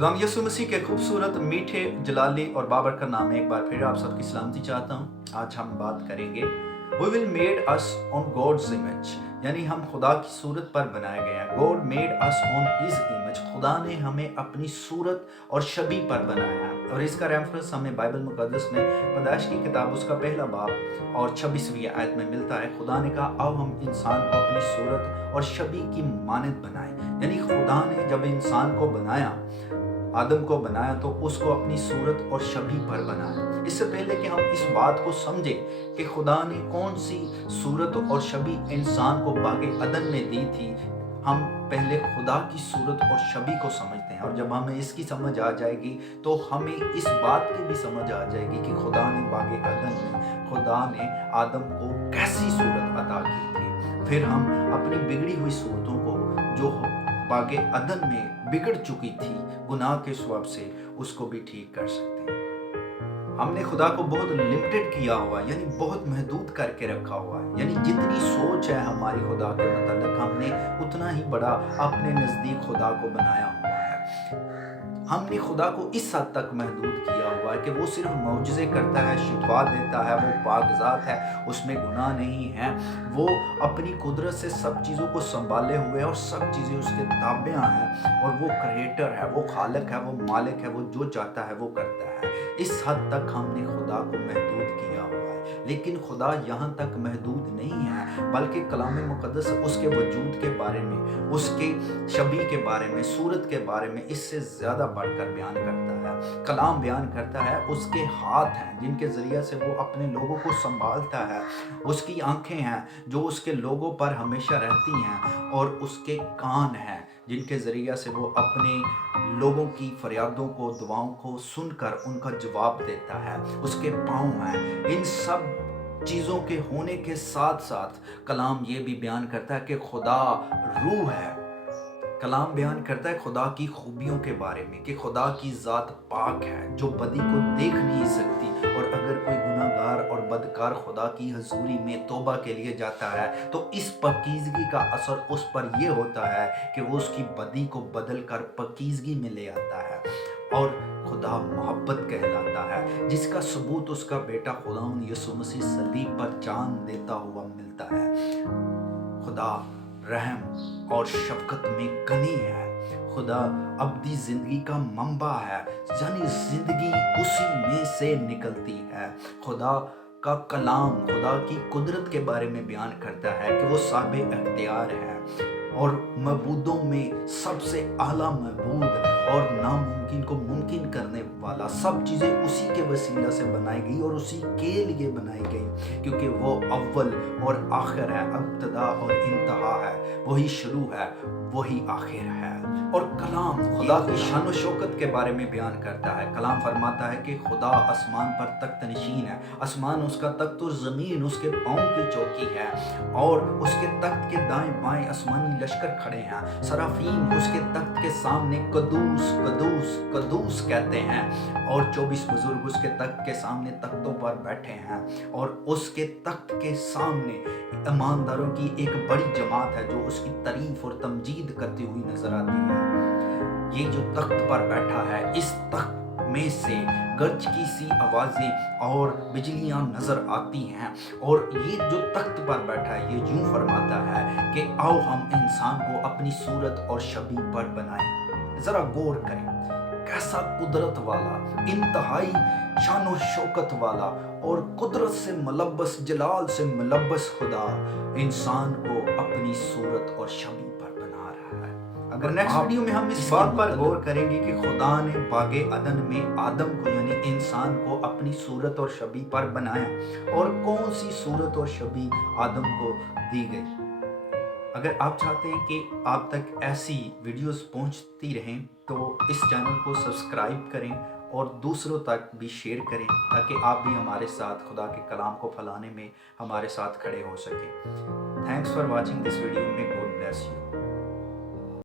खुदाम यसु मसीह के खूबसूरत मीठे जलाली और बाबरकत नाम में एक बार फिर आप सबकी सलामती चाहता हूँ। आज हम बात करेंगे We will made us on God's image, यानी हम खुदा की सूरत पर बनाए गए हैं। God made us on His image, खुदा ने हमें अपनी सूरत और शबीह पर बनाया है। और इसका रेफरेंस हमें बाइबल मुकद्दस में पैदाइश की किताब उसका पहला बाब और 26वीं आयत में मिलता है। खुदा ने कहा आओ हम इंसान को अपनी सूरत और शबीह की मानद बनाएं, यानी खुदा ने जब इंसान को बनाया, आदम को बनाया, तो उसको अपनी सूरत और शबीह पर बनाया। इससे पहले कि हम इस बात को समझें कि खुदा ने कौन सी सूरत और शबीह इंसान को बागे अदन में दी थी, हम पहले खुदा की सूरत और शबीह को समझते हैं। और जब हमें इसकी समझ आ जाएगी तो हमें इस बात की भी समझ आ जाएगी कि खुदा ने बागे अदन में खुदा ने आदम को कैसी सूरत अता की थी। फिर हम अपनी बिगड़ी हुई सूरतों को जो बागे अदन में बिगड़ चुकी थी गुनाह के स्वभाव से, उसको भी ठीक कर सकते हैं। हमने खुदा को बहुत लिमिटेड किया हुआ, यानी बहुत महदूद करके रखा हुआ है, यानी जितनी सोच है हमारी खुदा के मतलब हमने उतना ही बड़ा अपने नज़दीक खुदा को बनाया हुआ है। हमने खुदा को इस हद तक महदूद किया हुआ है कि वो सिर्फ मौजज़े करता है, शिफा देता है, वो पाकज़ात है, उसमें गुनाह नहीं है, वो अपनी कुदरत से सब चीज़ों को संभाले हुए और सब चीज़ें उसके ताबेआं हैं, और वो क्रिएटर है, वो खालिक है, वो मालिक है, वो जो चाहता है वो करता है। इस हद तक हमने खुदा को महदूद किया हुआ है, लेकिन खुदा यहाँ तक महदूद नहीं है, बल्कि कलाम मुक़द्दस उसके वजूद के बारे में, उसके शबीह के बारे में, सूरत के बारे में इससे ज़्यादा बढ़कर बयान करता है। कलाम बयान करता है उसके हाथ हैं जिनके ज़रिए से वो अपने लोगों को संभालता है, उसकी आंखें हैं जो उसके लोगों पर हमेशा रहती हैं, और उसके कान हैं जिनके ज़रिए से वो अपने लोगों की फरियादों को, दुआओं को सुनकर उनका जवाब देता है। उसके पाँव हैं। इन सब चीज़ों के होने के साथ साथ कलाम ये भी बयान करता है कि खुदा रूह है। कलाम बयान करता है खुदा की खूबियों के बारे में कि खुदा की ज़ात पाक है जो बदी को देख नहीं सकती, और अगर कोई गुनाहगार और बदकार खुदा की हजूरी में तौबा के लिए जाता है तो इस पकीज़गी का असर उस पर यह होता है कि वो उसकी बदी को बदल कर पकीज़गी में ले आता है, और खुदा मोहब्बत कहलाता है, जिसका सबूत उसका बेटा खुदावंद यीशु मसीह सलीब पर जान देता हुआ मिलता है। खुदा रहम और शफकत में गनी है, खुदा अब्दी ज़िंदगी का मंबा है, यानी ज़िंदगी उसी में से निकलती है। खुदा का कलाम खुदा की कुदरत के बारे में बयान करता है कि वो साहिब इख्तियार है, और मबूदों में सबसे आला मबूद और नामुमकिन को मुमकिन करने वाला। सब चीज़ें उसी के वसीला से बनाई गई और उसी के लिए बनाई गई, क्योंकि वो अव्वल और आखिर है, इब्तिदा और इंतहा है, वही शुरू है, वही आखिर है। और कलाम खुदा की शान व शौकत के बारे में बयान करता है। कलाम फरमाता है कि खुदा आसमान पर तख्त नशीन है, आसमान उसका तख्त और ज़मीन उसके पाँव की चौकी है, और उसके तख्त के दाएं बाएं आसमानी लश्कर खड़े हैं। सराफीम उसके तख्त के सामने कदूस कदूस कदूस कहते हैं, और 24 बुजुर्ग उसके तख्त के सामने तख्तों पर बैठे हैं, और उसके तख्त के सामने ईमानदारों की एक बड़ी जमात है जो उसकी तारीफ और तमजीद करती हुई नजर आती है। ये जो तख्त पर बैठा है, इस तख्त में से गरज की सी आवाज़ें और बिजलियां नजर आती हैं, और ये जो तख्त पर बैठा है ये यूं फरमाता है कि आओ हम इंसान को अपनी सूरत और शबीह पर बनाएं। ज़रा गौर करें, कैसा कुदरत वाला, इंतहाई शान व शौकत वाला और कुदरत से मुलब्बस, जलाल से मुलब्बस खुदा इंसान को अपनी सूरत और शबीह पर बना रहा है। अगर नेक्स्ट वीडियो में हम इस बात पर गौर करेंगे कि खुदा ने बागे अदन में आदम को यानी इंसान को अपनी सूरत और शबीह पर बनाया, और कौन सी सूरत और शबीह आदम को दी गई। अगर आप चाहते हैं कि आप तक ऐसी वीडियोस पहुंचती रहें तो इस चैनल को सब्सक्राइब करें और दूसरों तक भी शेयर करें, ताकि आप भी हमारे साथ खुदा के कलाम को फैलाने में हमारे साथ खड़े हो सकें। Thanks for watching this video. May God bless you.